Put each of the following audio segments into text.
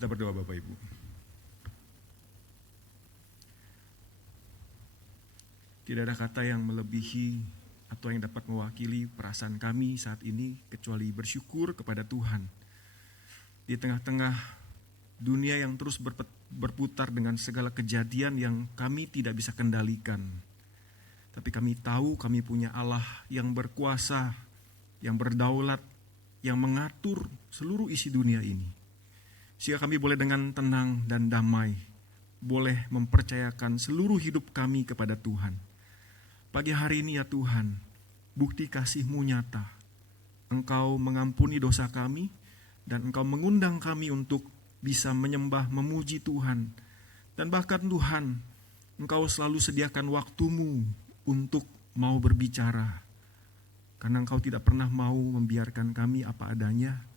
Kita berdoa Bapak Ibu. Tidak ada kata yang melebihi atau yang dapat mewakili perasaan kami saat ini kecuali bersyukur kepada Tuhan. Di tengah-tengah dunia yang terus berputar dengan segala kejadian yang kami tidak bisa kendalikan. Tapi kami tahu kami punya Allah yang berkuasa, yang berdaulat, yang mengatur seluruh isi dunia ini. Sehingga kami boleh dengan tenang dan damai, boleh mempercayakan seluruh hidup kami kepada Tuhan. Pagi hari ini ya Tuhan, bukti kasih-Mu nyata. Engkau mengampuni dosa kami, dan Engkau mengundang kami untuk bisa menyembah, memuji Tuhan. Dan bahkan Tuhan, Engkau selalu sediakan waktu-Mu untuk mau berbicara. Karena Engkau tidak pernah mau membiarkan kami apa adanya.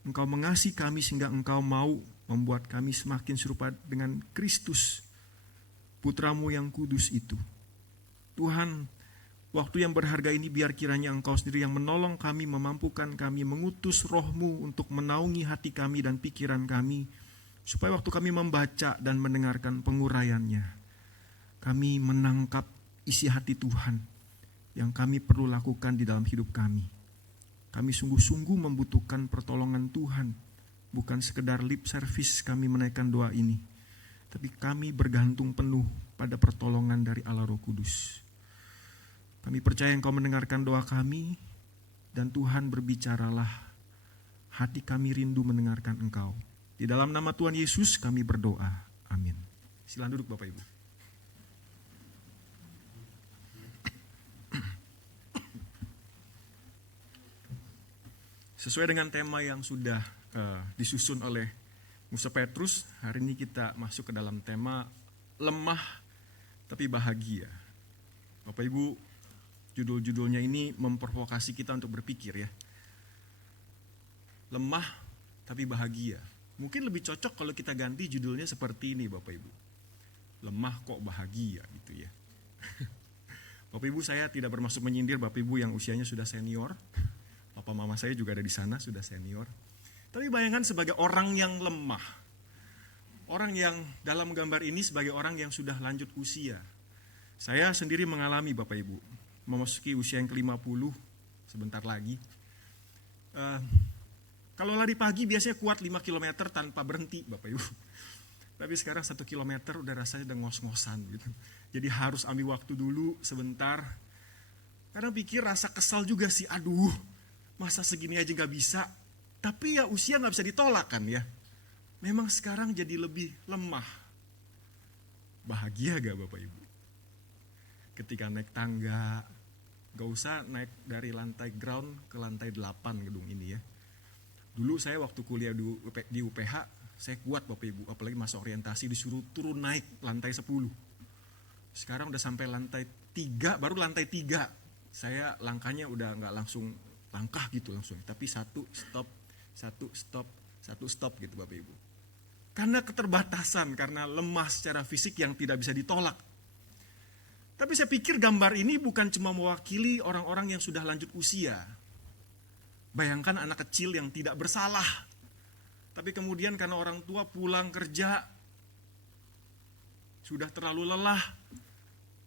Engkau mengasihi kami sehingga Engkau mau membuat kami semakin serupa dengan Kristus, Putra-Mu yang kudus itu. Tuhan, waktu yang berharga ini biar kiranya Engkau sendiri yang menolong kami, memampukan kami, mengutus Roh-Mu untuk menaungi hati kami dan pikiran kami, supaya waktu kami membaca dan mendengarkan penguraiannya, kami menangkap isi hati Tuhan yang kami perlu lakukan di dalam hidup kami. Kami sungguh-sungguh membutuhkan pertolongan Tuhan, bukan sekedar lip service kami menaikkan doa ini, tapi kami bergantung penuh pada pertolongan dari Allah Roh Kudus. Kami percaya Engkau mendengarkan doa kami, dan Tuhan berbicaralah. Hati kami rindu mendengarkan Engkau. Di dalam nama Tuhan Yesus kami berdoa. Amin. Silakan duduk Bapak Ibu. Sesuai dengan tema yang sudah disusun oleh Musa Petrus, hari ini kita masuk ke dalam tema lemah tapi bahagia. Bapak Ibu, judul-judulnya ini memprovokasi kita untuk berpikir ya. Lemah tapi bahagia. Mungkin lebih cocok kalau kita ganti judulnya seperti ini Bapak Ibu. Lemah kok bahagia gitu ya. Bapak Ibu, saya tidak bermaksud menyindir Bapak Ibu yang usianya sudah senior. Papa mama saya juga ada di sana, sudah senior. Tapi bayangkan sebagai orang yang lemah. Orang yang dalam gambar ini sebagai orang yang sudah lanjut usia. Saya sendiri mengalami Bapak Ibu, memasuki usia yang ke-50 sebentar lagi. Kalau lari pagi biasanya kuat 5 km tanpa berhenti Bapak Ibu. Tapi sekarang 1 km udah rasanya udah ngos-ngosan gitu. Jadi harus ambil waktu dulu sebentar. Kadang pikir rasa kesal juga sih, aduh masa segini aja gak bisa. Tapi ya usia gak bisa ditolak kan ya. Memang sekarang jadi lebih lemah. Bahagia gak Bapak Ibu? Ketika naik tangga, gak usah naik dari lantai ground ke lantai 8 gedung ini ya. Dulu saya waktu kuliah di UPH, saya kuat Bapak Ibu. Apalagi masa orientasi disuruh turun naik lantai 10. Sekarang udah sampai lantai 3, baru lantai 3. Saya langkahnya udah gak langsung langkah gitu langsung, tapi satu stop gitu Bapak Ibu. Karena keterbatasan, karena lemah secara fisik yang tidak bisa ditolak. Tapi saya pikir gambar ini bukan cuma mewakili orang-orang yang sudah lanjut usia. Bayangkan anak kecil yang tidak bersalah, tapi kemudian karena orang tua pulang kerja sudah terlalu lelah,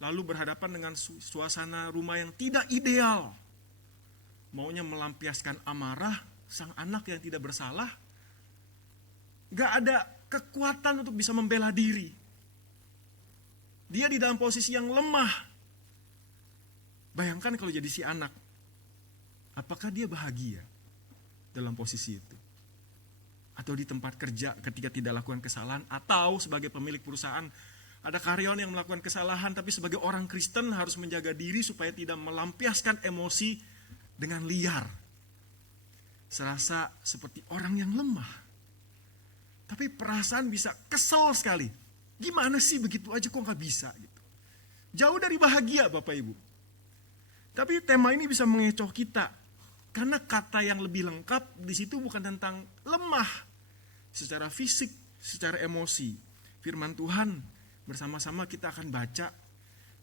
lalu berhadapan dengan suasana rumah yang tidak ideal. Maunya melampiaskan amarah, sang anak yang tidak bersalah, gak ada kekuatan untuk bisa membela diri. Dia di dalam posisi yang lemah. Bayangkan kalau jadi si anak, apakah dia bahagia dalam posisi itu? Atau di tempat kerja ketika tidak lakukan kesalahan, atau sebagai pemilik perusahaan, ada karyawan yang melakukan kesalahan, tapi sebagai orang Kristen harus menjaga diri supaya tidak melampiaskan emosi dengan liar. Serasa seperti orang yang lemah. Tapi perasaan bisa kesel sekali. Gimana sih begitu aja kok gak bisa gitu. Jauh dari bahagia Bapak Ibu. Tapi tema ini bisa mengecoh kita. Karena kata yang lebih lengkap di situ bukan tentang lemah secara fisik, secara emosi. Firman Tuhan bersama-sama kita akan baca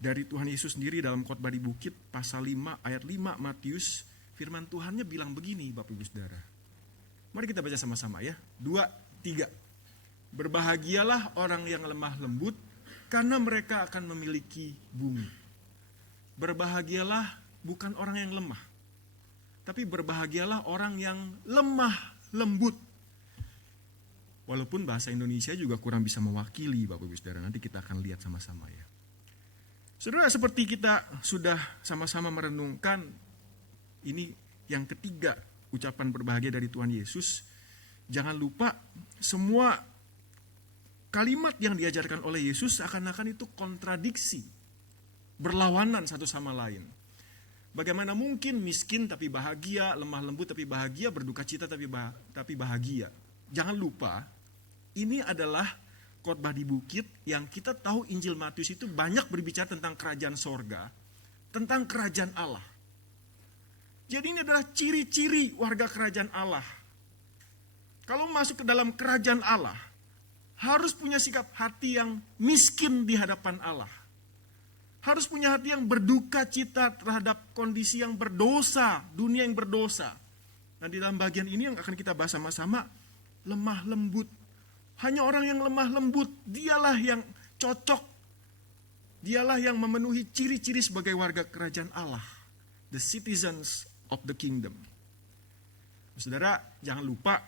dari Tuhan Yesus sendiri dalam khotbah di bukit pasal 5 ayat 5 Matius. Firman Tuhannya bilang begini Bapak Ibu Saudara. Mari kita baca sama-sama ya. 2, 3. Berbahagialah orang yang lemah lembut, karena mereka akan memiliki bumi. Berbahagialah bukan orang yang lemah, tapi berbahagialah orang yang lemah lembut. Walaupun bahasa Indonesia juga kurang bisa mewakili, Bapak Ibu Saudara, nanti kita akan lihat sama-sama ya. Saudara, seperti kita sudah sama-sama merenungkan, ini yang ketiga ucapan berbahagia dari Tuhan Yesus. Jangan lupa semua kalimat yang diajarkan oleh Yesus seakan-akan itu kontradiksi, berlawanan satu sama lain. Bagaimana mungkin miskin tapi bahagia, lemah lembut tapi bahagia, berduka cita tapi bahagia. Jangan lupa, ini adalah khotbah di bukit yang kita tahu Injil Matius itu banyak berbicara tentang kerajaan sorga, tentang kerajaan Allah. Jadi ini adalah ciri-ciri warga kerajaan Allah. Kalau masuk ke dalam kerajaan Allah, harus punya sikap hati yang miskin di hadapan Allah. Harus punya hati yang berduka cita terhadap kondisi yang berdosa, dunia yang berdosa. Nah, di dalam bagian ini yang akan kita bahas sama-sama, lemah lembut. Hanya orang yang lemah lembut, dialah yang cocok. Dialah yang memenuhi ciri-ciri sebagai warga kerajaan Allah. The citizens of the kingdom. Saudara, jangan lupa,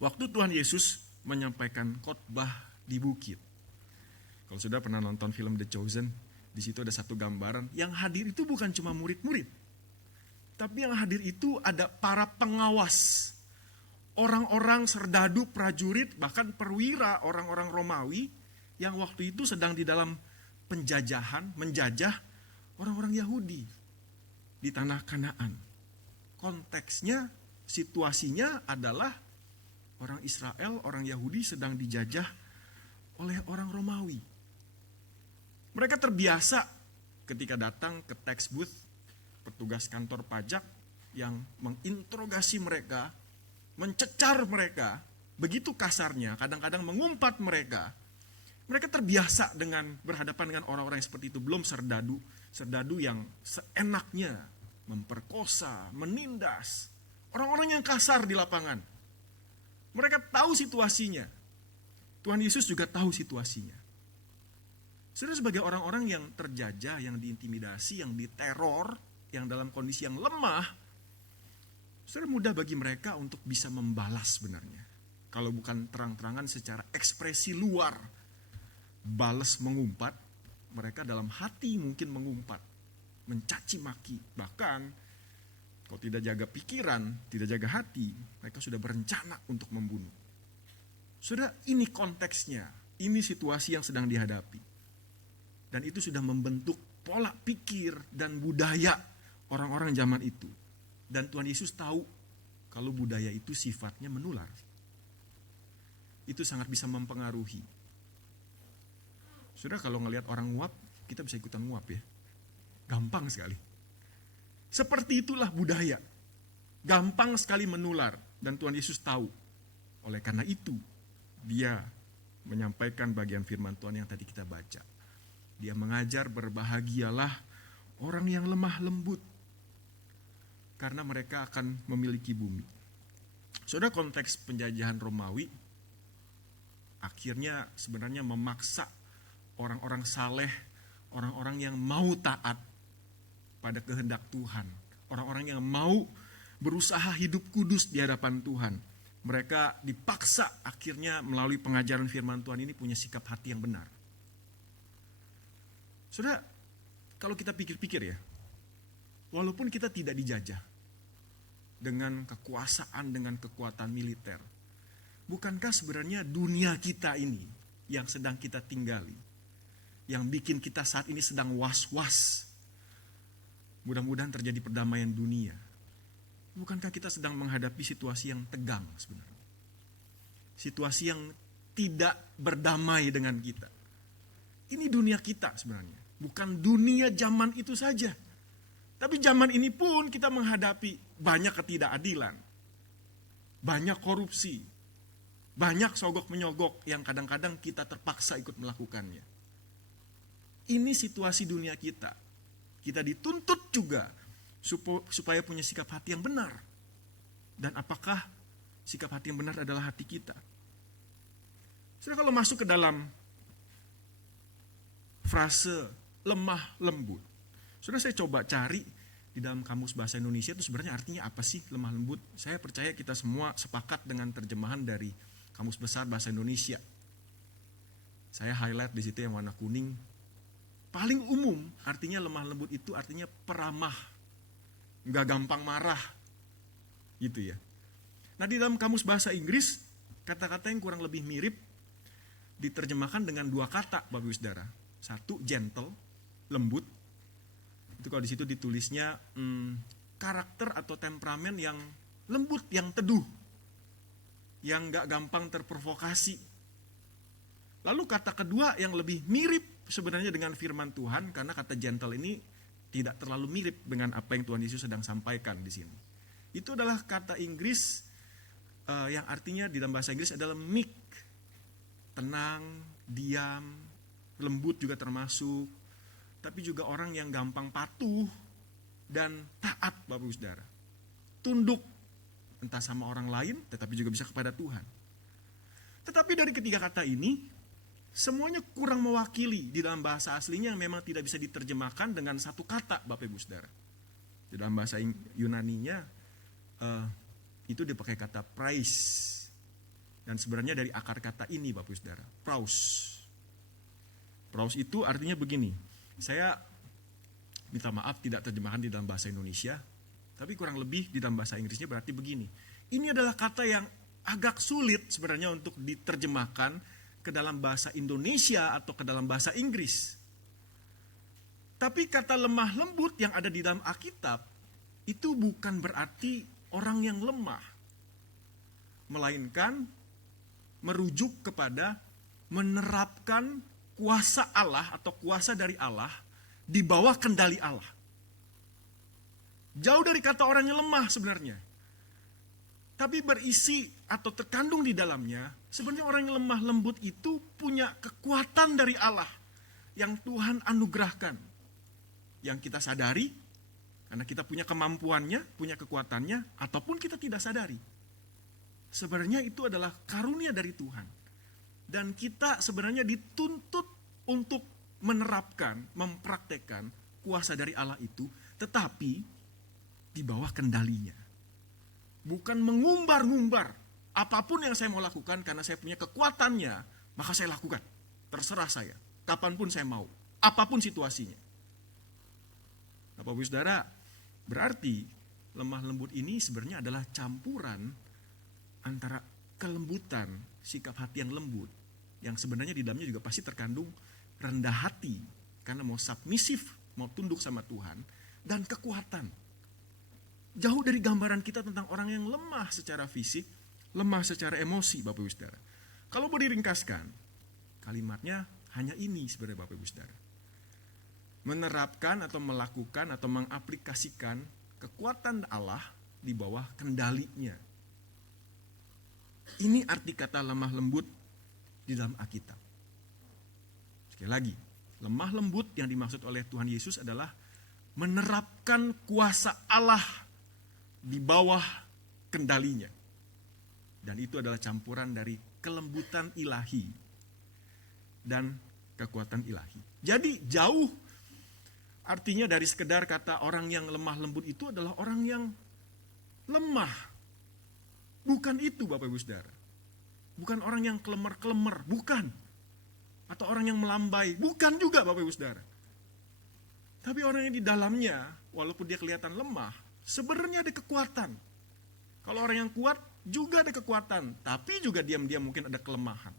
waktu Tuhan Yesus menyampaikan khotbah di bukit. Kalau saudara pernah nonton film The Chosen, di situ ada satu gambaran, yang hadir itu bukan cuma murid-murid. Tapi yang hadir itu ada para pengawas. Orang-orang serdadu, prajurit, bahkan perwira orang-orang Romawi yang waktu itu sedang di dalam penjajahan, menjajah orang-orang Yahudi di tanah Kanaan. Konteksnya, situasinya adalah orang Israel, orang Yahudi sedang dijajah oleh orang Romawi. Mereka terbiasa ketika datang ke tax booth, petugas kantor pajak yang menginterogasi mereka, mencecar mereka, begitu kasarnya, kadang-kadang mengumpat mereka. Mereka terbiasa dengan berhadapan dengan orang-orang yang seperti itu, belum serdadu yang seenaknya memperkosa, menindas orang-orang yang kasar di lapangan. Mereka tahu situasinya. Tuhan Yesus juga tahu situasinya. Saudara, sebagai orang-orang yang terjajah, yang diintimidasi, yang diteror, yang dalam kondisi yang lemah, saudara, mudah bagi mereka untuk bisa membalas sebenarnya. Kalau bukan terang-terangan secara ekspresi luar, balas mengumpat, mereka dalam hati mungkin mengumpat, mencaci maki, bahkan kalau tidak jaga pikiran, tidak jaga hati, mereka sudah berencana untuk membunuh. Saudara, ini konteksnya, ini situasi yang sedang dihadapi. Dan itu sudah membentuk pola pikir dan budaya orang-orang zaman itu. Dan Tuhan Yesus tahu kalau budaya itu sifatnya menular. Itu sangat bisa mempengaruhi. Saudara, kalau ngelihat orang nguap, kita bisa ikutan nguap ya. Gampang sekali. Seperti itulah budaya. Gampang sekali menular. Dan Tuhan Yesus tahu. Oleh karena itu, dia menyampaikan bagian firman Tuhan yang tadi kita baca. Dia mengajar berbahagialah orang yang lemah lembut, karena mereka akan memiliki bumi. Saudara, konteks penjajahan Romawi akhirnya sebenarnya memaksa orang-orang saleh, orang-orang yang mau taat pada kehendak Tuhan, orang-orang yang mau berusaha hidup kudus di hadapan Tuhan. Mereka dipaksa akhirnya melalui pengajaran firman Tuhan ini punya sikap hati yang benar. Saudara, kalau kita pikir-pikir ya, walaupun kita tidak dijajah dengan kekuasaan, dengan kekuatan militer, bukankah sebenarnya dunia kita ini yang sedang kita tinggali, yang bikin kita saat ini sedang was-was, mudah-mudahan terjadi perdamaian dunia. Bukankah kita sedang menghadapi situasi yang tegang sebenarnya? Situasi yang tidak berdamai dengan kita. Ini dunia kita sebenarnya. Bukan dunia zaman itu saja. Tapi zaman ini pun kita menghadapi banyak ketidakadilan. Banyak korupsi. Banyak sogok menyogok yang kadang-kadang kita terpaksa ikut melakukannya. Ini situasi dunia kita. Kita dituntut juga supaya punya sikap hati yang benar. Dan apakah sikap hati yang benar adalah hati kita? Saudara, kalau masuk ke dalam frase lemah lembut, saudara, saya coba cari di dalam kamus bahasa Indonesia itu sebenarnya artinya apa sih lemah lembut. Saya percaya kita semua sepakat dengan terjemahan dari Kamus Besar Bahasa Indonesia. Saya highlight di situ yang warna kuning. Paling umum artinya lemah lembut itu artinya peramah, nggak gampang marah, gitu ya. Nah, di dalam kamus bahasa Inggris, kata-kata yang kurang lebih mirip diterjemahkan dengan dua kata, Bapak Ibu Saudara. Satu, gentle, lembut. Itu kalau di situ ditulisnya karakter atau temperamen yang lembut, yang teduh, yang nggak gampang terprovokasi. Lalu kata kedua yang lebih mirip sebenarnya dengan firman Tuhan, karena kata gentle ini tidak terlalu mirip dengan apa yang Tuhan Yesus sedang sampaikan di sini. Itu adalah kata Inggris yang artinya di dalam bahasa Inggris adalah meek, tenang, diam, lembut juga termasuk, tapi juga orang yang gampang patuh dan taat, Bapak Ibu Saudara. Tunduk, entah sama orang lain, tetapi juga bisa kepada Tuhan. Tetapi dari ketiga kata ini, semuanya kurang mewakili di dalam bahasa aslinya yang memang tidak bisa diterjemahkan dengan satu kata, Bapak Ibu Saudara. Di dalam bahasa Yunaninya, itu dipakai kata praise. Dan sebenarnya dari akar kata ini, Bapak Ibu Saudara, praus. Praus itu artinya begini, saya minta maaf tidak terjemahkan di dalam bahasa Indonesia, tapi kurang lebih di dalam bahasa Inggrisnya berarti begini. Ini adalah kata yang agak sulit sebenarnya untuk diterjemahkan ke dalam bahasa Indonesia atau ke dalam bahasa Inggris. Tapi kata lemah lembut yang ada di dalam Alkitab itu bukan berarti orang yang lemah, melainkan merujuk kepada menerapkan kuasa Allah atau kuasa dari Allah di bawah kendali Allah. Jauh dari kata orang yang lemah sebenarnya. Tapi berisi atau terkandung di dalamnya, sebenarnya orang yang lemah lembut itu punya kekuatan dari Allah yang Tuhan anugerahkan. Yang kita sadari, karena kita punya kemampuannya, punya kekuatannya, ataupun kita tidak sadari. Sebenarnya itu adalah karunia dari Tuhan. Dan kita sebenarnya dituntut untuk menerapkan, mempraktekkan kuasa dari Allah itu, tetapi di bawah kendalinya. Bukan mengumbar-ngumbar, apapun yang saya mau lakukan karena saya punya kekuatannya, maka saya lakukan. Terserah saya, kapanpun saya mau, apapun situasinya. Nah, Bapak Ibu Saudara, berarti lemah lembut ini sebenarnya adalah campuran antara kelembutan, sikap hati yang lembut, yang sebenarnya di dalamnya juga pasti terkandung rendah hati, karena mau submisif, mau tunduk sama Tuhan, dan kekuatan. Jauh dari gambaran kita tentang orang yang lemah secara fisik, lemah secara emosi, Bapak Ibu Saudara. Kalau mau diringkaskan, kalimatnya hanya ini sebenarnya, Bapak Ibu Saudara. Menerapkan atau melakukan atau mengaplikasikan kekuatan Allah di bawah kendalinya. Ini arti kata lemah lembut di dalam Alkitab. Sekali lagi, lemah lembut yang dimaksud oleh Tuhan Yesus adalah menerapkan kuasa Allah di bawah kendalinya. Dan itu adalah campuran dari kelembutan ilahi dan kekuatan ilahi. Jadi jauh artinya dari sekedar kata orang yang lemah lembut itu adalah orang yang lemah. Bukan itu, Bapak Ibu Saudara. Bukan orang yang kelemer-kelemer, bukan. Atau orang yang melambai, bukan juga, Bapak Ibu Saudara. Tapi orang yang di dalamnya, walaupun dia kelihatan lemah, sebenarnya ada kekuatan. Kalau orang yang kuat juga ada kekuatan, tapi juga diam-diam mungkin ada kelemahan.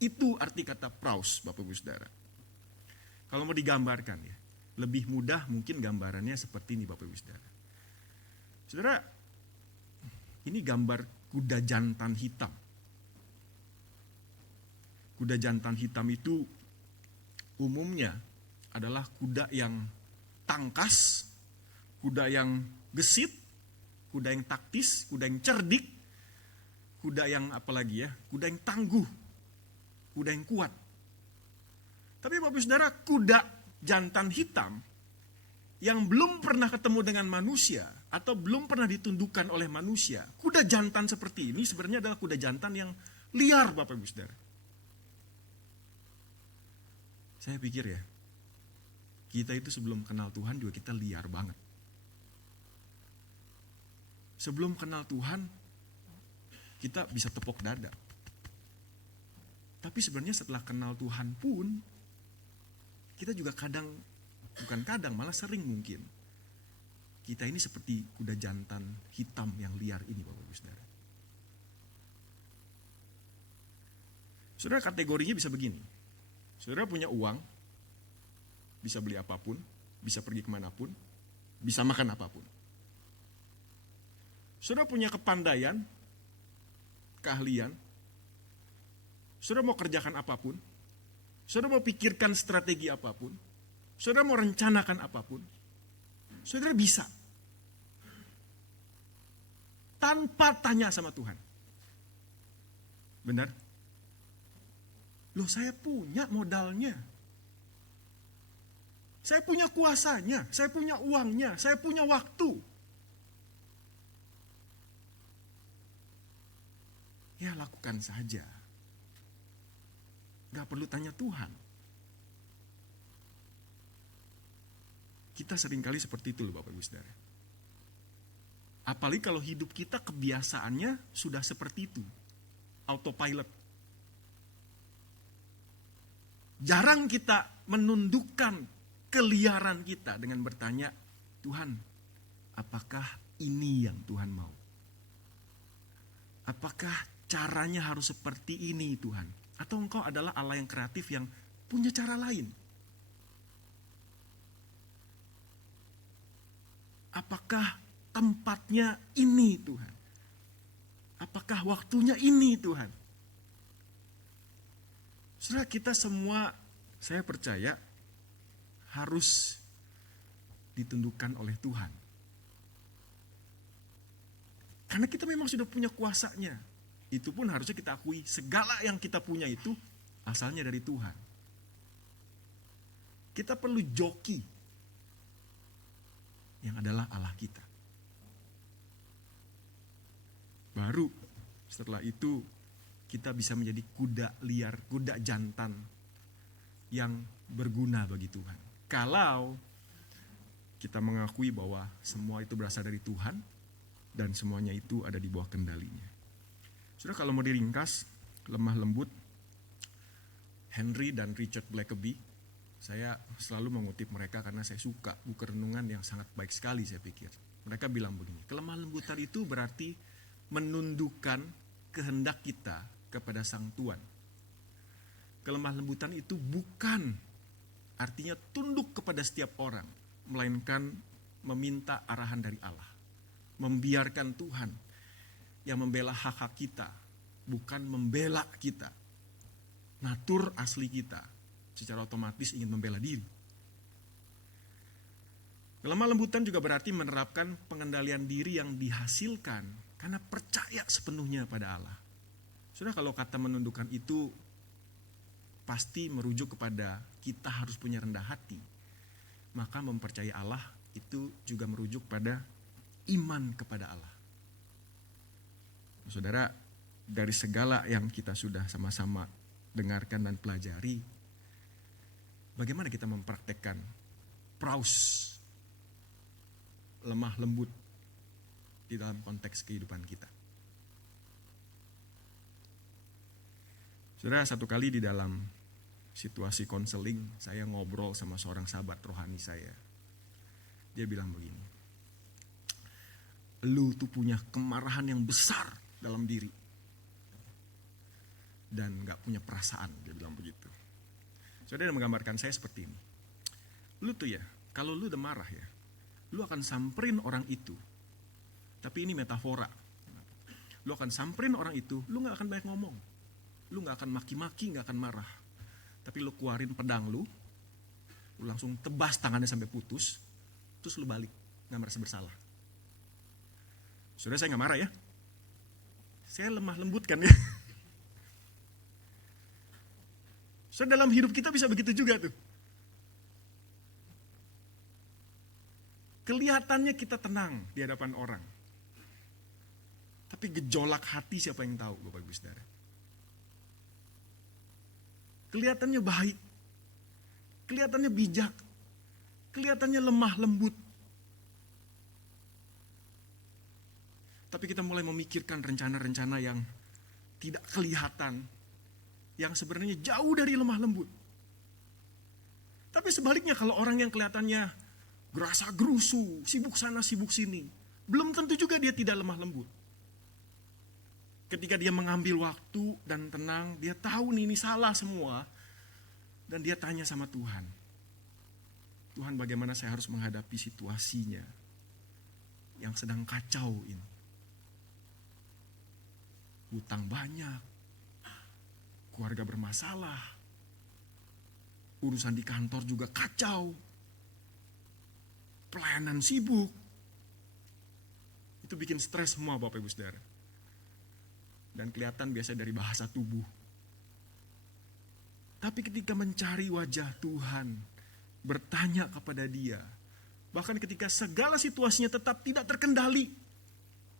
Itu arti kata praus, Bapak Ibu Saudara. Kalau mau digambarkan ya, lebih mudah mungkin gambarannya seperti ini, Bapak Ibu Saudara. Saudara, ini gambar kuda jantan hitam. Kuda jantan hitam itu umumnya adalah kuda yang tangkas, kuda yang gesit, kuda yang taktis, kuda yang cerdik, kuda yang apalagi ya, kuda yang tangguh, kuda yang kuat. Tapi Bapak Saudara, kuda jantan hitam yang belum pernah ketemu dengan manusia atau belum pernah ditundukkan oleh manusia, kuda jantan seperti ini sebenarnya adalah kuda jantan yang liar, Bapak Ibu Saudara. Saya pikir ya, kita itu sebelum kenal Tuhan juga kita liar banget. Sebelum kenal Tuhan, kita bisa tepuk dada. Tapi sebenarnya setelah kenal Tuhan pun, kita juga bukan kadang, malah sering mungkin. Kita ini seperti kuda jantan hitam yang liar ini, Bapak Ibu Saudara. Saudara, kategorinya bisa begini. Saudara punya uang, bisa beli apapun, bisa pergi kemanapun, bisa makan apapun. Saudara punya kepandaian, keahlian, saudara mau kerjakan apapun, saudara mau pikirkan strategi apapun, saudara mau rencanakan apapun, saudara bisa. Tanpa tanya sama Tuhan. Benar? Loh, saya punya modalnya. Saya punya kuasanya, saya punya uangnya, saya punya waktu. Ya, lakukan saja. Gak perlu tanya Tuhan. Kita seringkali seperti itu loh Bapak Ibu Saudara. Apalagi kalau hidup kita kebiasaannya sudah seperti itu. Autopilot. Jarang kita menundukkan keliaran kita dengan bertanya, Tuhan, apakah ini yang Tuhan mau? Apakah caranya harus seperti ini Tuhan? Atau Engkau adalah Allah yang kreatif yang punya cara lain? Apakah tempatnya ini Tuhan? Apakah waktunya ini Tuhan? Saudara, kita semua, saya percaya, harus ditundukkan oleh Tuhan. Karena kita memang sudah punya kuasanya. Itu pun harusnya kita akui, segala yang kita punya itu asalnya dari Tuhan. Kita perlu joki yang adalah Allah kita. Baru setelah itu kita bisa menjadi kuda liar, kuda jantan yang berguna bagi Tuhan. Kalau kita mengakui bahwa semua itu berasal dari Tuhan dan semuanya itu ada di bawah kendalinya. Sudah, kalau mau diringkas, lemah lembut, Henry dan Richard Blackaby, saya selalu mengutip mereka karena saya suka buku renungan yang sangat baik sekali saya pikir. Mereka bilang begini, kelemah lembutan itu berarti menundukkan kehendak kita kepada Sang Tuan. Kelemah lembutan itu bukan artinya tunduk kepada setiap orang, melainkan meminta arahan dari Allah. Membiarkan Tuhan yang membela hak-hak kita, bukan membela kita. Natur asli kita secara otomatis ingin membela diri. Kelemah lembutan juga berarti menerapkan pengendalian diri yang dihasilkan karena percaya sepenuhnya pada Allah. Sudah, kalau kata menundukkan itu pasti merujuk kepada kita harus punya rendah hati. Maka mempercayai Allah itu juga merujuk pada iman kepada Allah. Saudara, dari segala yang kita sudah sama-sama dengarkan dan pelajari, bagaimana kita mempraktekkan praus lemah lembut di dalam konteks kehidupan kita. Saudara, satu kali di dalam situasi konseling, saya ngobrol sama seorang sahabat rohani saya. Dia bilang begini, lu tuh punya kemarahan yang besar dalam diri. Dan gak punya perasaan, dia bilang begitu. Saudara, dia menggambarkan saya seperti ini. Lu tuh ya, kalau lu udah marah ya, lu akan samperin orang itu. Tapi ini metafora. Lu akan samperin orang itu, lu gak akan banyak ngomong. Lu gak akan maki-maki, gak akan marah. Tapi lu keluarin pedang lu langsung tebas tangannya sampai putus, terus lu balik, gak merasa bersalah. Saudara, saya gak marah ya. Saya lemah lembut kan ya. Saudara, dalam hidup kita bisa begitu juga tuh. Kelihatannya kita tenang di hadapan orang. Tapi gejolak hati siapa yang tahu, Bapak Ibu Saudara. Kelihatannya baik. kelihatannya bijak, kelihatannya lemah lembut. Tapi kita mulai memikirkan rencana-rencana yang tidak kelihatan, yang sebenarnya jauh dari lemah lembut. Tapi sebaliknya kalau orang yang kelihatannya gerasa gerusu, sibuk sana sibuk sini, belum tentu juga dia tidak lemah lembut. Ketika dia mengambil waktu dan tenang, dia tahu nih ini salah semua. Dan dia tanya sama Tuhan. Tuhan, bagaimana saya harus menghadapi situasinya yang sedang kacau ini. Hutang banyak, keluarga bermasalah, urusan di kantor juga kacau, pelayanan sibuk. Itu bikin stres semua Bapak Ibu Saudara. Dan kelihatan biasa dari bahasa tubuh. Tapi ketika mencari wajah Tuhan, bertanya kepada Dia, bahkan ketika segala situasinya tetap tidak terkendali,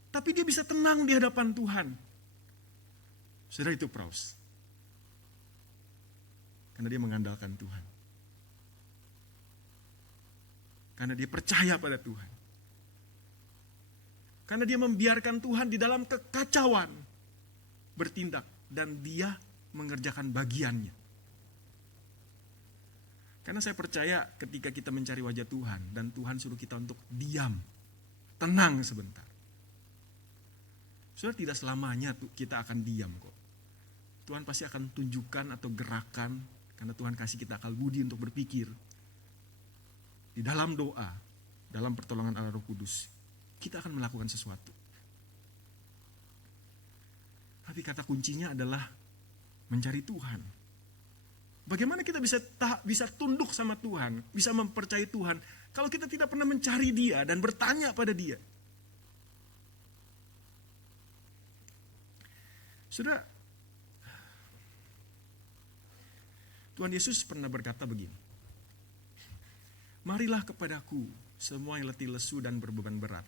tapi dia bisa tenang di hadapan Tuhan. Saudara, itu praus. Karena dia mengandalkan Tuhan. Karena dia percaya pada Tuhan. Karena dia membiarkan Tuhan di dalam kekacauan bertindak, dan dia mengerjakan bagiannya. Karena saya percaya ketika kita mencari wajah Tuhan dan Tuhan suruh kita untuk diam, tenang sebentar. Saudara, tidak selamanya kita akan diam kok. Tuhan pasti akan tunjukkan atau gerakan, karena Tuhan kasih kita akal budi untuk berpikir. Di dalam doa, dalam pertolongan Allah Roh Kudus, kita akan melakukan sesuatu. Tapi kata kuncinya adalah mencari Tuhan. Bagaimana kita bisa tunduk sama Tuhan, bisa mempercayai Tuhan, kalau kita tidak pernah mencari Dia dan bertanya pada Dia. Saudara, Tuhan Yesus pernah berkata begini, marilah kepadaku semua yang letih lesu dan berbeban berat,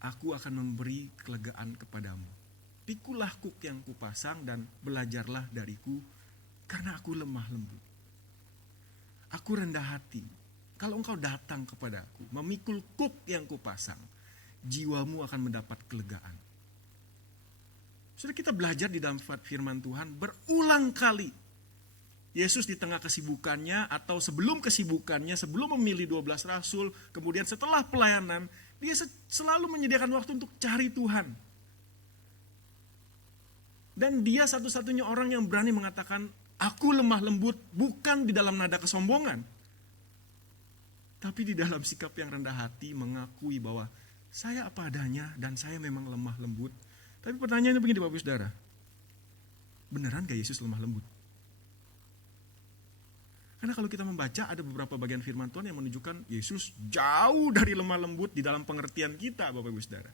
aku akan memberi kelegaan kepadamu. Pikulah kuk yang kupasang dan belajarlah dariku, karena aku lemah lembut. Aku rendah hati. Kalau engkau datang kepadaku, memikul kuk yang kupasang, jiwamu akan mendapat kelegaan. Sudah kita belajar di dalam firman Tuhan berulang kali. Yesus di tengah kesibukannya atau sebelum kesibukannya, sebelum memilih 12 rasul, kemudian setelah pelayanan, dia selalu menyediakan waktu untuk cari Tuhan. Dan dia satu-satunya orang yang berani mengatakan, aku lemah lembut, bukan di dalam nada kesombongan. Tapi di dalam sikap yang rendah hati mengakui bahwa saya apa adanya dan saya memang lemah lembut. Tapi pertanyaannya begini Bapak Saudara, beneran gak Yesus lemah lembut? Karena kalau kita membaca ada beberapa bagian firman Tuhan yang menunjukkan Yesus jauh dari lemah lembut di dalam pengertian kita Bapak Ibu Saudara.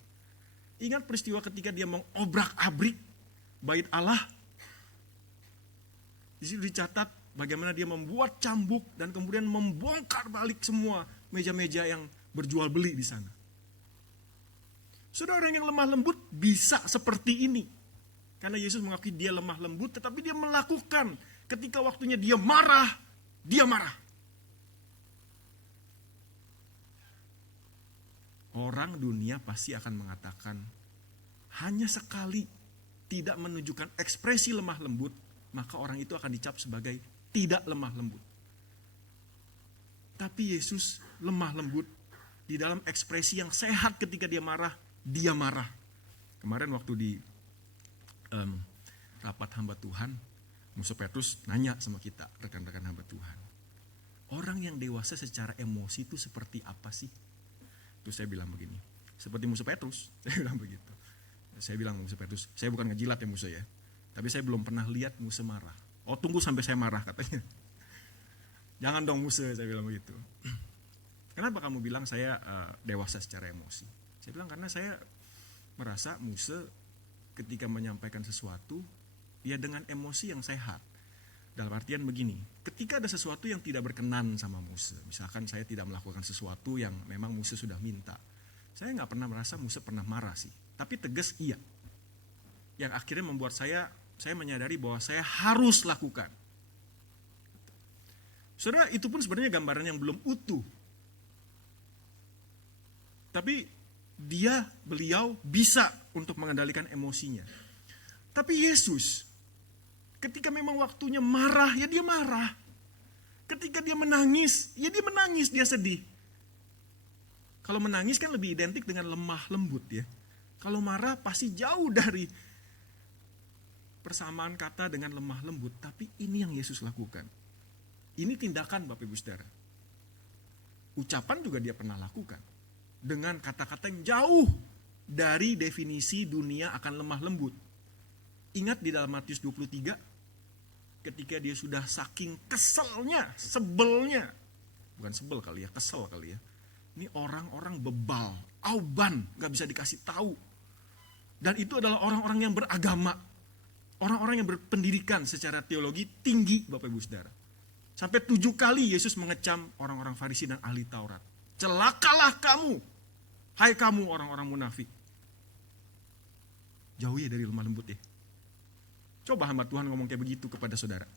Ingat peristiwa ketika dia mengobrak-abrik bait Allah. Di situ dicatat bagaimana dia membuat cambuk dan kemudian membongkar balik semua meja-meja yang berjual beli di sana. Saudara, orang yang lemah lembut bisa seperti ini. Karena Yesus mengakui dia lemah lembut, tetapi dia melakukan ketika waktunya dia marah, dia marah. Orang dunia pasti akan mengatakan hanya sekali tidak menunjukkan ekspresi lemah lembut, maka orang itu akan dicap sebagai tidak lemah lembut. Tapi Yesus lemah lembut di dalam ekspresi yang sehat. Ketika dia marah, dia marah. Kemarin waktu di rapat hamba Tuhan, Musa Petrus nanya sama kita, rekan-rekan hamba Tuhan, orang yang dewasa secara emosi itu seperti apa sih? Terus saya bilang begini, seperti Musa Petrus, saya bilang begitu. Saya bilang Musa Petrus, saya bukan ngejilat ya Musa ya, tapi saya belum pernah lihat Musa marah. Oh tunggu sampai saya marah katanya. Jangan dong Musa, saya bilang begitu. Kenapa kamu bilang saya dewasa secara emosi? Saya bilang karena saya merasa Musa ketika menyampaikan sesuatu, ya dengan emosi yang sehat. Dalam artian begini, ketika ada sesuatu yang tidak berkenan sama Musa, misalkan saya tidak melakukan sesuatu yang memang Musa sudah minta, saya nggak pernah merasa Musa pernah marah sih. Tapi tegas iya. Yang akhirnya membuat saya menyadari bahwa saya harus lakukan. Saudara, itu pun sebenarnya gambaran yang belum utuh. Tapi beliau bisa untuk mengendalikan emosinya. Tapi Yesus, ketika memang waktunya marah, ya dia marah. Ketika dia menangis, ya dia menangis, dia sedih. Kalau menangis kan lebih identik dengan lemah lembut ya. Kalau marah pasti jauh dari persamaan kata dengan lemah lembut. Tapi ini yang Yesus lakukan. Ini tindakan Bapak Ibu Saudara. Ucapan juga dia pernah lakukan. Dengan kata-kata yang jauh dari definisi dunia akan lemah lembut. Ingat di dalam Matius 23, ketika dia sudah saking keselnya, sebelnya. Bukan sebel kali ya, kesel kali ya. Ini orang-orang bebal, auban, gak bisa dikasih tahu. Dan itu adalah orang-orang yang beragama. Orang-orang yang berpendidikan secara teologi tinggi Bapak Ibu Saudara. Sampai 7 kali Yesus mengecam orang-orang Farisi dan ahli Taurat. Celakalah kamu, hai kamu orang-orang munafik. Jauh ya dari lemah lembut ya. Coba hamba Tuhan ngomong kayak begitu kepada saudara.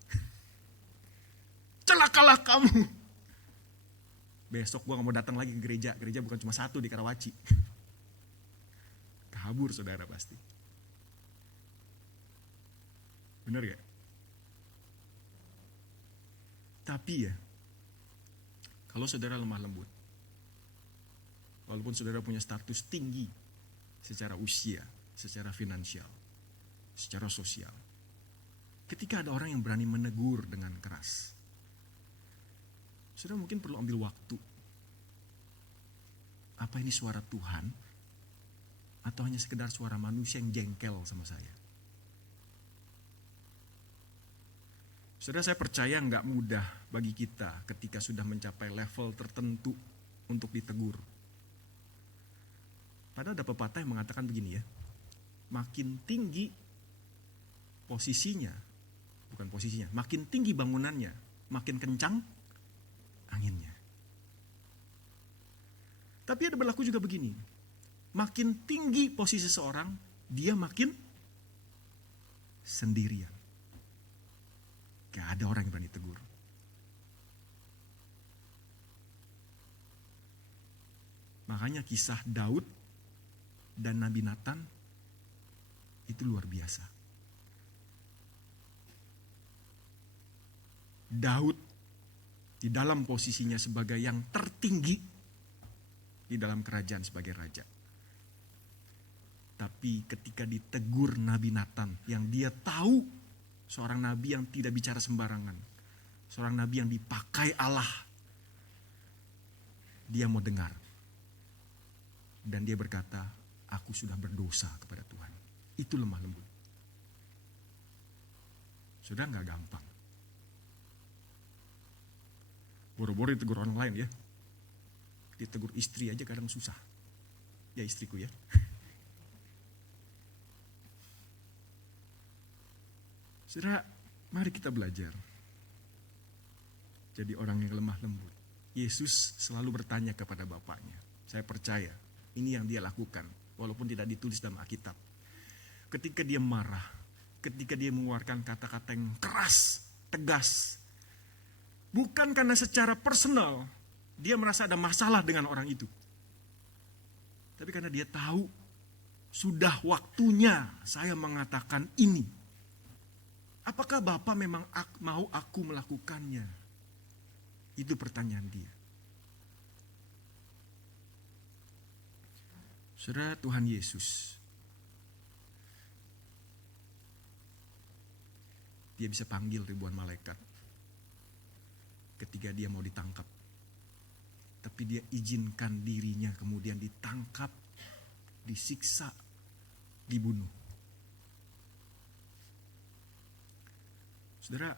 Celakalah kamu. Besok gua gak mau datang lagi ke gereja. Gereja bukan cuma satu di Karawaci. Kabur saudara pasti. Benar gak? Tapi ya, kalau saudara lemah lembut, walaupun saudara punya status tinggi secara usia, secara finansial, secara sosial, ketika ada orang yang berani menegur dengan keras, saudara mungkin perlu ambil waktu. Apa ini suara Tuhan? Atau hanya sekedar suara manusia yang jengkel sama saya? Saudara, saya percaya nggak mudah bagi kita ketika sudah mencapai level tertentu untuk ditegur. Padahal ada pepatah yang mengatakan begini ya, makin tinggi posisinya, bukan posisinya, makin tinggi bangunannya, makin kencang anginnya. Tapi ada berlaku juga begini, makin tinggi posisi seseorang, dia makin sendirian. Gak ada orang yang berani tegur. Makanya kisah Daud dan Nabi Nathan itu luar biasa. Daud di dalam posisinya sebagai yang tertinggi di dalam kerajaan sebagai raja. Tapi ketika ditegur Nabi Nathan yang dia tahu seorang nabi yang tidak bicara sembarangan, seorang nabi yang dipakai Allah, dia mau dengar. Dan dia berkata, aku sudah berdosa kepada Tuhan. Itu lemah lembut. Sudah gak gampang. Boro-boro ditegur orang lain ya. Ditegur istri aja kadang susah. Ya istriku ya. Saudara, mari kita belajar. Jadi orang yang lemah lembut. Yesus selalu bertanya kepada Bapaknya. Saya percaya, ini yang dia lakukan. Walaupun tidak ditulis dalam Alkitab. Ketika dia marah, ketika dia mengeluarkan kata-kata yang keras, tegas. Bukan karena secara personal, dia merasa ada masalah dengan orang itu. Tapi karena dia tahu, sudah waktunya saya mengatakan ini. Apakah Bapa memang mau aku melakukannya? Itu pertanyaan dia. Saudara, Tuhan Yesus, dia bisa panggil ribuan malaikat ketika dia mau ditangkap. Tapi dia izinkan dirinya kemudian ditangkap, disiksa, dibunuh. Saudara,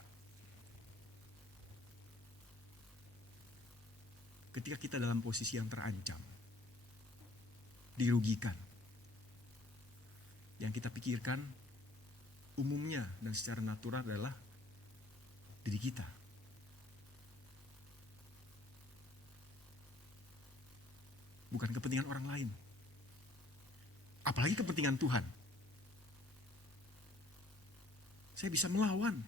ketika kita dalam posisi yang terancam, dirugikan, yang kita pikirkan umumnya dan secara natural adalah diri kita. Bukan kepentingan orang lain. Apalagi kepentingan Tuhan. Saya bisa melawan.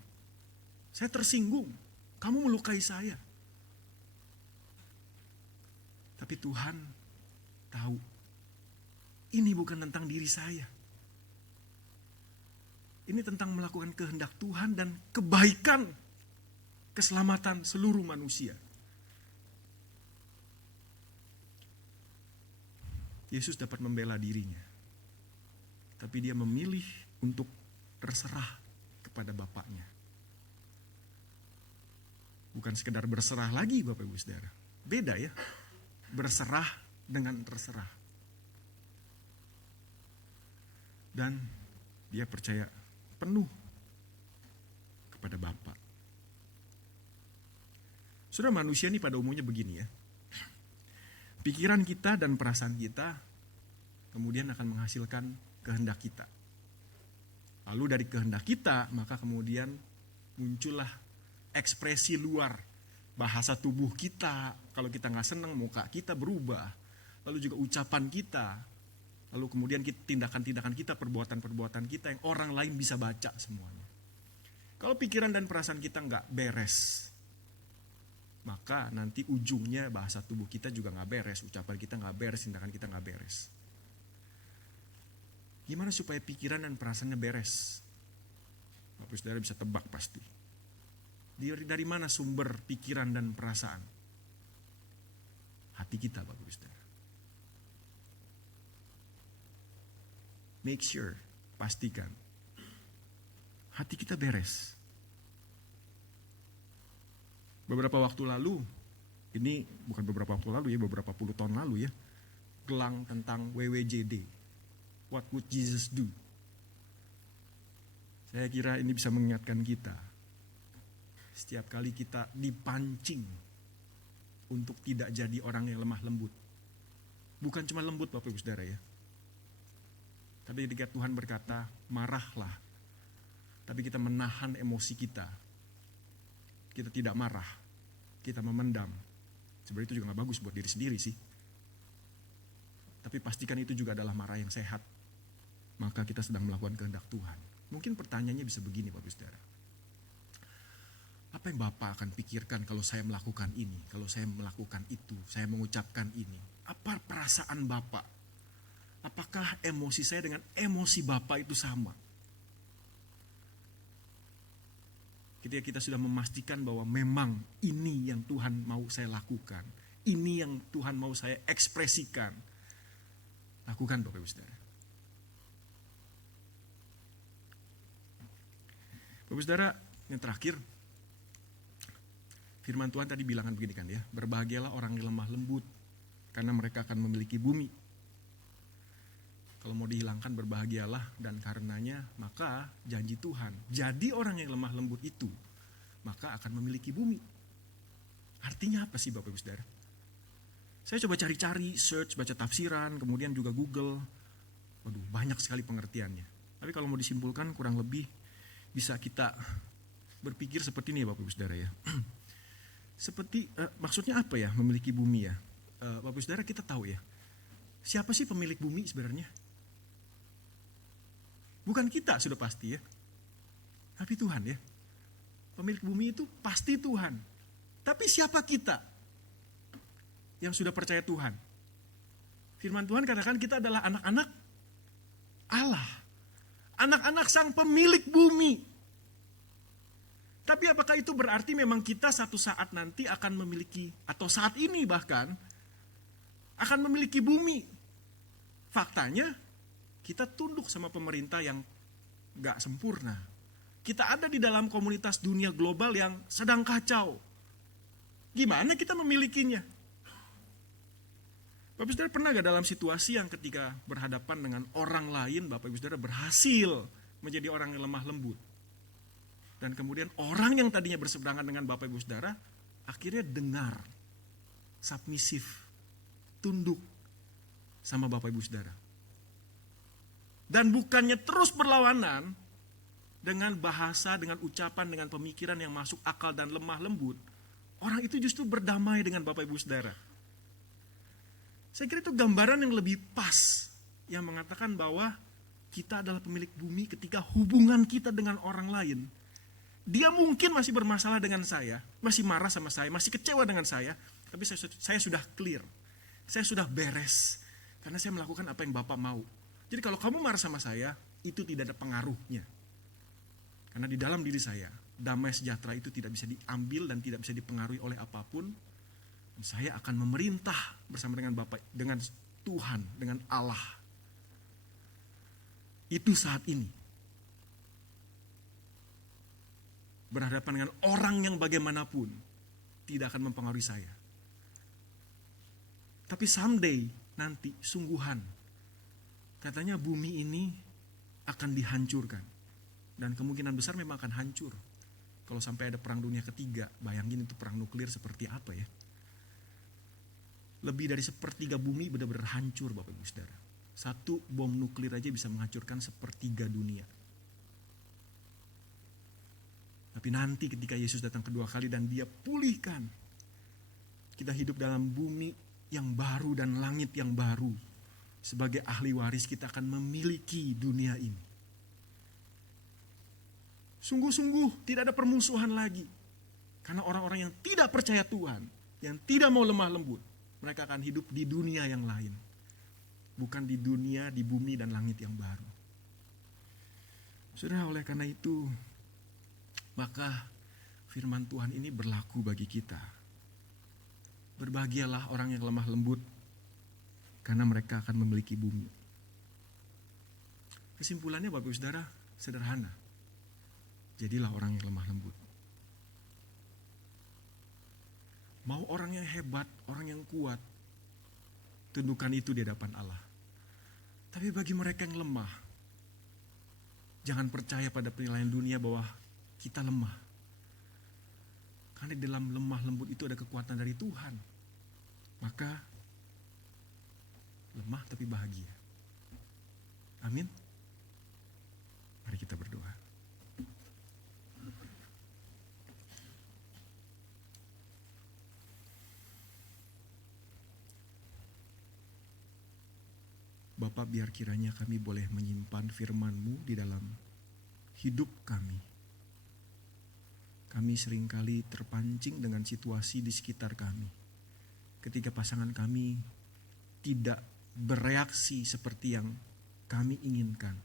Saya tersinggung. Kamu melukai saya. Tapi Tuhan tahu, ini bukan tentang diri saya. Ini tentang melakukan kehendak Tuhan dan kebaikan, keselamatan seluruh manusia. Yesus dapat membela dirinya, tapi dia memilih untuk terserah kepada Bapaknya. Bukan sekedar berserah lagi Bapak Ibu Saudara. Beda ya, berserah dengan terserah. Dan dia percaya penuh kepada Bapa. Saudara, manusia ini pada umumnya begini ya. Pikiran kita dan perasaan kita kemudian akan menghasilkan kehendak kita. Lalu dari kehendak kita, maka kemudian muncullah ekspresi luar, bahasa tubuh kita. Kalau kita nggak senang, muka kita berubah. Lalu juga ucapan kita. Lalu kemudian tindakan-tindakan kita, perbuatan-perbuatan kita yang orang lain bisa baca semuanya. Kalau pikiran dan perasaan kita nggak beres, maka nanti ujungnya bahasa tubuh kita juga nggak beres, ucapan kita nggak beres, tindakan kita nggak beres. Gimana supaya pikiran dan perasaannya beres? Bapak Saudara bisa tebak pasti. Dari mana sumber pikiran dan perasaan? Hati kita, Bapak Saudara. Make sure, pastikan hati kita beres. Beberapa waktu lalu, ini bukan beberapa waktu lalu ya, beberapa puluh tahun lalu ya, gelang tentang WWJD, What Would Jesus Do? Saya kira ini bisa mengingatkan kita, setiap kali kita dipancing untuk tidak jadi orang yang lemah lembut. Bukan cuma lembut Bapak Ibu Saudara ya, tapi ketika Tuhan berkata, marahlah. Tapi kita menahan emosi kita. Kita tidak marah. Kita memendam. Sebenarnya itu juga gak bagus buat diri sendiri sih. Tapi pastikan itu juga adalah marah yang sehat. Maka kita sedang melakukan kehendak Tuhan. Mungkin pertanyaannya bisa begini Bapak Saudara. Apa yang Bapak akan pikirkan kalau saya melakukan ini? Kalau saya melakukan itu? Saya mengucapkan ini? Apa perasaan Bapak? Apakah emosi saya dengan emosi Bapak itu sama? Ketika kita sudah memastikan bahwa memang ini yang Tuhan mau saya lakukan, ini yang Tuhan mau saya ekspresikan, lakukan Bapak Ibu Saudara. Bapak Ibu Saudara, yang terakhir, firman Tuhan tadi bilangan begini kan ya, berbahagialah orang yang lemah lembut, karena mereka akan memiliki bumi. Kalau mau dihilangkan berbahagialah dan karenanya maka janji Tuhan. Jadi orang yang lemah lembut itu maka akan memiliki bumi. Artinya apa sih Bapak Ibu Saudara? Saya coba cari-cari, search, baca tafsiran, kemudian juga Google. Waduh, banyak sekali pengertiannya. Tapi kalau mau disimpulkan kurang lebih bisa kita berpikir seperti ini ya Bapak Ibu Saudara ya. Seperti, maksudnya apa ya memiliki bumi ya? Bapak Ibu Saudara kita tahu ya. Siapa sih pemilik bumi sebenarnya? Bukan kita sudah pasti ya. Tapi Tuhan ya. Pemilik bumi itu pasti Tuhan. Tapi siapa kita yang sudah percaya Tuhan? Firman Tuhan katakan kita adalah anak-anak Allah. Anak-anak sang pemilik bumi. Tapi apakah itu berarti memang kita satu saat nanti akan memiliki, atau saat ini bahkan, akan memiliki bumi? Faktanya, kita tunduk sama pemerintah yang gak sempurna. Kita ada di dalam komunitas dunia global yang sedang kacau. Gimana kita memilikinya? Bapak Ibu Saudara pernah gak dalam situasi yang ketika berhadapan dengan orang lain, Bapak Ibu Saudara berhasil menjadi orang yang lemah lembut. Dan kemudian orang yang tadinya berseberangan dengan Bapak Ibu Saudara, akhirnya dengar, submisif, tunduk sama Bapak Ibu Saudara. Dan bukannya terus berlawanan dengan bahasa, dengan ucapan, dengan pemikiran yang masuk akal dan lemah lembut. Orang itu justru berdamai dengan Bapak Ibu Saudara. Saya kira itu gambaran yang lebih pas. Yang mengatakan bahwa kita adalah pemilik bumi ketika hubungan kita dengan orang lain. Dia mungkin masih bermasalah dengan saya, masih marah sama saya, masih kecewa dengan saya. Tapi saya sudah clear. Saya sudah beres karena saya melakukan apa yang Bapak mau. Jadi kalau kamu marah sama saya, itu tidak ada pengaruhnya. Karena di dalam diri saya, damai sejahtera itu tidak bisa diambil dan tidak bisa dipengaruhi oleh apapun. Saya akan memerintah bersama dengan Bapak, dengan Tuhan, dengan Allah. Itu saat ini. Berhadapan dengan orang yang bagaimanapun, tidak akan mempengaruhi saya. Tapi someday, nanti, sungguhan, katanya bumi ini akan dihancurkan. Dan kemungkinan besar memang akan hancur. Kalau sampai ada perang dunia ketiga, bayangin itu perang nuklir seperti apa ya. Lebih dari sepertiga bumi benar-benar hancur Bapak Ibu Saudara. Satu bom nuklir aja bisa menghancurkan sepertiga dunia. Tapi nanti ketika Yesus datang kedua kali dan dia pulihkan, kita hidup dalam bumi yang baru dan langit yang baru. Sebagai ahli waris kita akan memiliki dunia ini. Sungguh-sungguh tidak ada permusuhan lagi. Karena orang-orang yang tidak percaya Tuhan, yang tidak mau lemah lembut, mereka akan hidup di dunia yang lain. Bukan di dunia, di bumi dan langit yang baru. Saudara, oleh karena itu, maka firman Tuhan ini berlaku bagi kita. Berbahagialah orang yang lemah lembut, karena mereka akan memiliki bumi. Kesimpulannya Bapak Ibu Saudara, sederhana. Jadilah orang yang lemah lembut. Mau orang yang hebat, orang yang kuat, tundukkan itu di hadapan Allah. Tapi bagi mereka yang lemah, jangan percaya pada penilaian dunia bahwa kita lemah. Karena di dalam lemah lembut itu ada kekuatan dari Tuhan. Maka lemah tapi bahagia. Amin. Mari kita berdoa. Bapak, biar kiranya kami boleh menyimpan firman-Mu di dalam hidup kami. Kami seringkali terpancing dengan situasi di sekitar kami. Ketika pasangan kami tidak bereaksi seperti yang kami inginkan.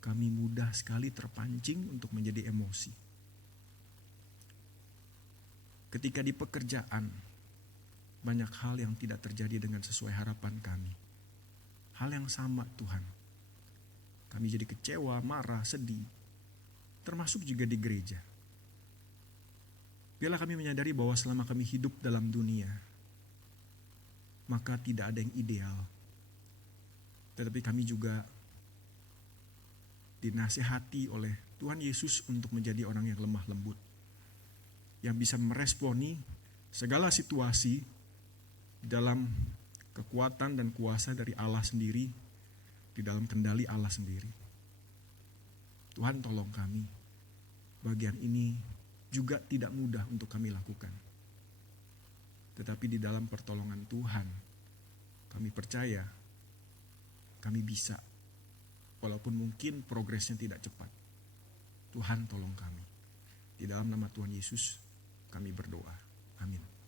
Kami mudah sekali terpancing untuk menjadi emosi. Ketika di pekerjaan, banyak hal yang tidak terjadi dengan sesuai harapan kami. Hal yang sama Tuhan. Kami jadi kecewa, marah, sedih. Termasuk juga di gereja. Biarlah kami menyadari bahwa selama kami hidup dalam dunia, maka tidak ada yang ideal. Tetapi kami juga dinasihati oleh Tuhan Yesus untuk menjadi orang yang lemah lembut. Yang bisa meresponi segala situasi dalam kekuatan dan kuasa dari Allah sendiri, di dalam kendali Allah sendiri. Tuhan tolong kami. Bagian ini juga tidak mudah untuk kami lakukan. Tetapi di dalam pertolongan Tuhan, kami percaya kami bisa. Walaupun mungkin progresnya tidak cepat. Tuhan tolong kami. Di dalam nama Tuhan Yesus kami berdoa. Amin.